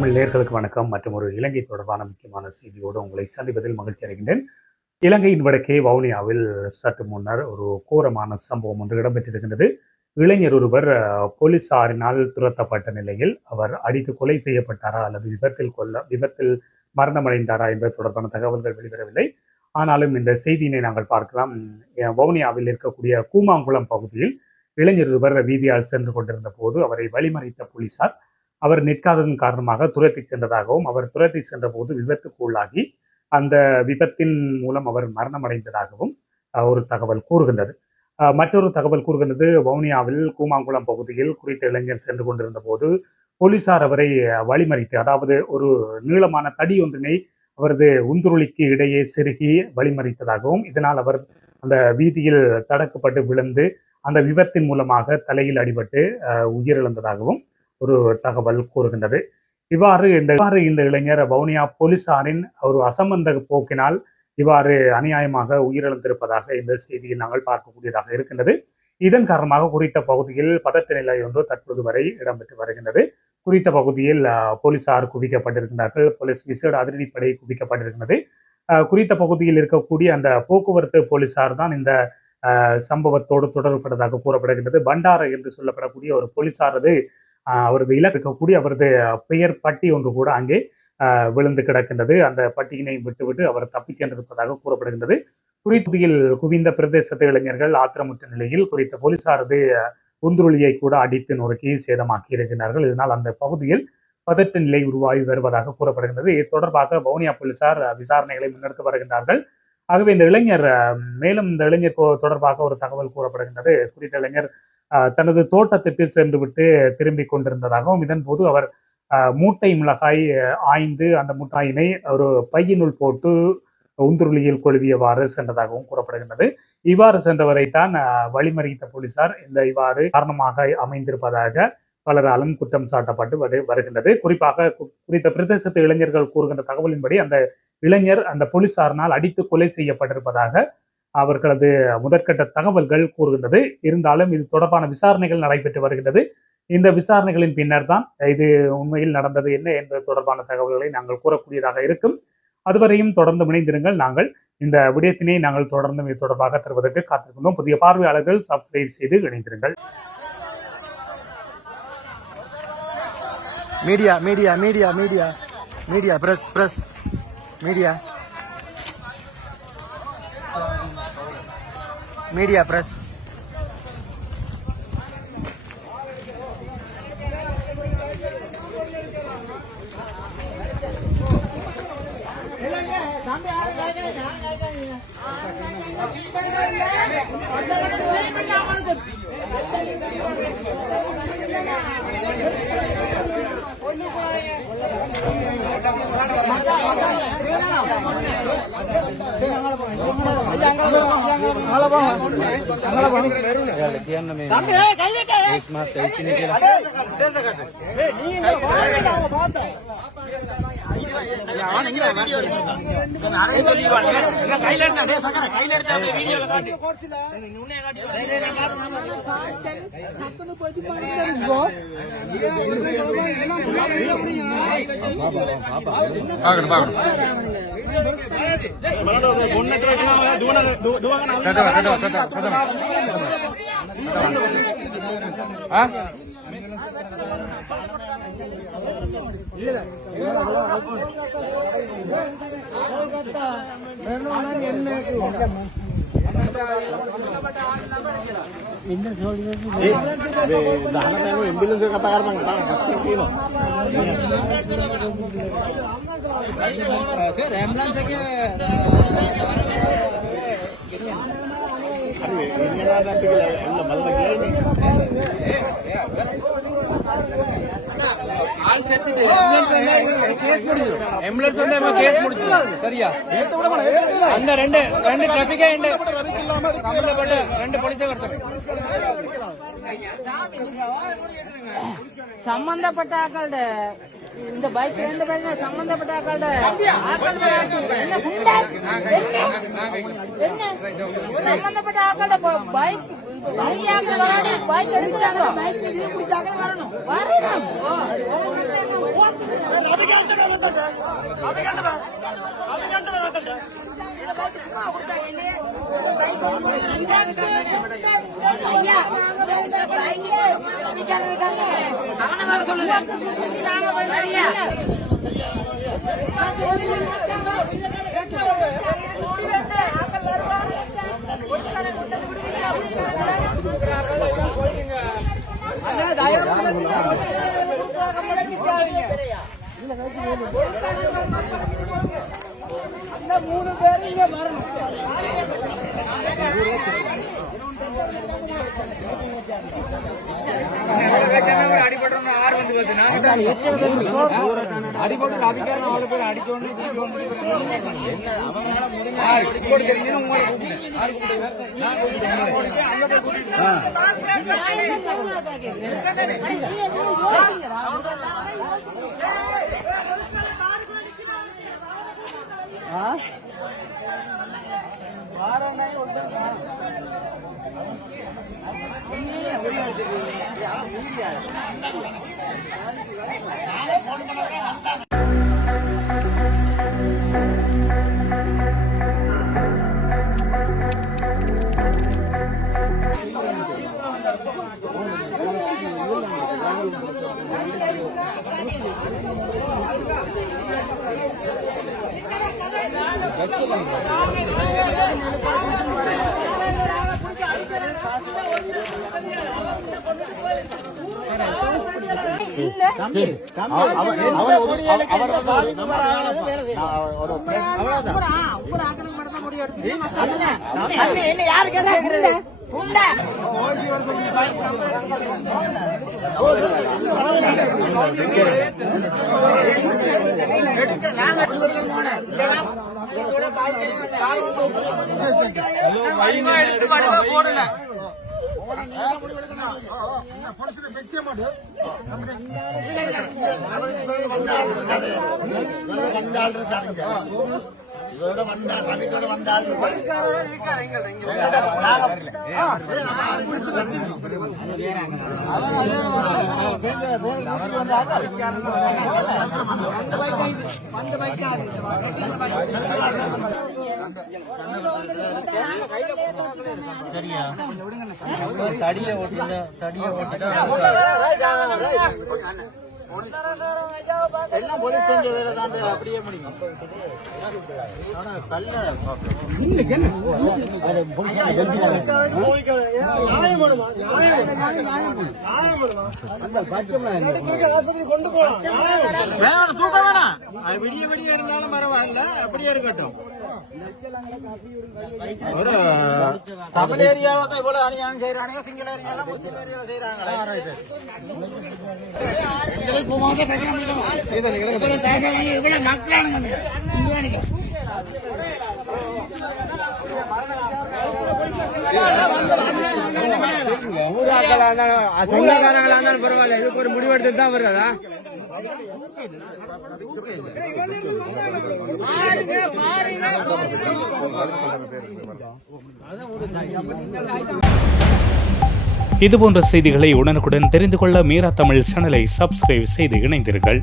தமிழ் நேயர்களுக்கு வணக்கம். மற்றும் ஒரு இலங்கை தொடர்பான முக்கியமான செய்தியோடு உங்களை சந்திப்பதில் மகிழ்ச்சி அடைகின்றேன். இலங்கையின் வடக்கே வவுனியாவில் சற்று முன்னர் ஒரு கோரமான சம்பவம் ஒன்று இடம்பெற்றிருக்கின்றது. இளைஞர் ஒருவர் போலீசாரினால் துரத்தப்பட்ட நிலையில் அவர் அடித்து கொலை செய்யப்பட்டாரா அல்லது விபத்தில் மரணமடைந்தாரா என்பது தொடர்பான தகவல்கள் வெளிவரவில்லை. ஆனாலும் இந்த செய்தியினை நாங்கள் பார்க்கலாம். வவுனியாவில் இருக்கக்கூடிய கூமாங்குளம் பகுதியில் இளைஞர் ஒருவர் வீதியால் சென்று கொண்டிருந்த போது அவரை வழிமறித்த போலீசார் அவர் நிற்காததன் காரணமாக துரத்தி சென்றதாகவும், அவர் துரத்தி சென்ற போது விபத்துக்கு உள்ளாகி அந்த விபத்தின் மூலம் அவர் மரணமடைந்ததாகவும் ஒரு தகவல் கூறுகின்றது. மற்றொரு தகவல் கூறுகின்றது, வவுனியாவில் கூமாங்குளம் பகுதியில் குறித்த இளைஞர் சென்று கொண்டிருந்த போது போலீசார் அவரை வழிமறித்து, அதாவது ஒரு நீளமான தடி ஒன்றினை அவரது உந்துருளிக்கு இடையே செருகி வழிமறித்ததாகவும், இதனால் அவர் அந்த வீதியில் தடக்கப்பட்டு விழுந்து அந்த விபத்தின் மூலமாக தலையில் அடிபட்டு உயிரிழந்ததாகவும் ஒரு தகவல் கூறுகின்றது. இவ்வாறு இந்த இளைஞர் வவுனியா போலீசாரின் ஒரு அசம்பந்த போக்கினால் இவ்வாறு அநியாயமாக உயிரிழந்திருப்பதாக இந்த செய்தியில் நாங்கள் பார்க்கக்கூடியதாக இருக்கின்றது. இதன் காரணமாக குறித்த பகுதியில் பதட்ட நிலை ஒன்று தற்போது வரை இடம்பெற்று வருகின்றது. குறித்த பகுதியில் போலீசார் குவிக்கப்பட்டிருக்கிறார்கள். போலீஸ் விசேட அதிரடிப்படை குவிக்கப்பட்டிருக்கிறது. குறித்த பகுதியில் இருக்கக்கூடிய அந்த போக்குவரத்து போலீசார் தான் இந்த சம்பவத்தோடு தொடர்புபட்டதாக கூறப்படுகின்றது. பண்டார என்று சொல்லப்படக்கூடிய ஒரு போலீசாரது அவரது இருக்கக்கூடிய அவரது பெயர் பட்டி ஒன்று கூட அங்கே விழுந்து கிடக்கின்றது. அந்த பட்டியினை விட்டுவிட்டு அவர் தப்பிச் சென்றிருப்பதாக கூறப்படுகின்றது. குறித்துறையில் குவிந்த பிரதேசத்து இளைஞர்கள் ஆத்திரமுற்ற நிலையில் குறித்த போலீசாரது உந்துருளியை கூட அடித்து நொறுக்கி சேதமாக்கி இருக்கின்றார்கள். இதனால் அந்த பகுதியில் பதட்ட நிலை உருவாகி வருவதாக கூறப்படுகின்றது. இது தொடர்பாக வவுனியா போலீசார் விசாரணைகளை முன்னெடுத்து வருகின்றார்கள். ஆகவே இந்த இளைஞர் இந்த இளைஞர் தொடர்பாக ஒரு தகவல் கூறப்படுகின்றது. குறித்த இளைஞர் தனது தோட்டத்திற்கு சென்று விட்டு திரும்பி கொண்டிருந்ததாகவும், இதன் போது அவர் மூட்டை மிளகாய் ஆய்ந்து அந்த முட்டாயினை ஒரு பையினுள் போட்டு உந்துருளியில் கொழுவியவாறு சென்றதாகவும் கூறப்படுகின்றது. இவ்வாறு சென்றவரைத்தான் வழிமறித்த போலீசார் இவ்வாறு காரணமாக அமைந்திருப்பதாக பலராலும் குற்றம் சாட்டப்பட்டு வருகின்றது. குறிப்பாக குறித்த பிரதேசத்து இளைஞர்கள் கூறுகின்ற தகவலின்படி அந்த இளைஞர் அந்த போலீசாரினால் அடித்து கொலை செய்யப்பட்டிருப்பதாக அவர்களது முதற்கட்ட தகவல்கள் கூறுகின்றது. இருந்தாலும் இது தொடர்பான விசாரணைகள் நடைபெற்று வருகின்றது. இந்த விசாரணைகளின் பின்னர் தான் இது உண்மையில் நடந்தது என்ன என்பது தொடர்பான தகவல்களை நாங்கள் கூறக்கூடியதாக இருக்கும். அதுவரையும் தொடர்ந்து இணைந்திருங்கள். நாங்கள் இந்த விடயத்தினை நாங்கள் தொடர்ந்து இது தொடர்பாக தருவதற்கு காத்திருக்கின்றோம். புதிய பார்வையாளர்கள் சப்ஸ்கிரைப் செய்து இணைந்திருங்கள். Media media media media media press press media media press ambulance kata karang kino சரியா அந்த ரெண்டு டிராபிக்கே ரெண்டு போலீஸ் சம்பந்தப்பட்ட ஆக்களோட இந்த பைக் ரெண்டு பேருமே சம்பந்தப்பட்ட ஆக்களோட சம்பந்தப்பட்ட ஆக்களோட பைக் பைக் எடுக்கிறாங்க பைக் பிடிச்சாங்க வரணும் வரணும் அந்த 3 பேரும் இங்க வரணும் அடிபட்டு அபிக்காரன் அவ்வளவு பேர் அடிச்சோன்னு ഇവരുടെ വന്നാൽ കവിതോടെ വന്നാൽ சரியா தடிய ஓட்டிதான் எல்லாம் போலீஸ் செஞ்ச வேலை தான் அப்படியே முடியும் தூக்க வேணாம் விடிய விடிய இருந்தாலும் பரவாயில்ல அப்படியே இருக்கட்டும் ஒரு தமிழ் ஏரியாவை தான் இவ்வளவு அநியாயம் செய்யறாங்க சிங்கள ஏரியாவில் முஸ்லிம் ஏரியாவில் செய்யறாங்க சொந்தக்காரங்களா இருந்தாலும் பரவாயில்ல இதுக்கு ஒரு முடிவெடுத்து தான் வருதா இதுபோன்ற செய்திகளை உடனுக்குடன் தெரிந்து கொள்ள மீரா தமிழ் சேனலை சப்ஸ்கிரைப் செய்து இணைந்தீர்கள்.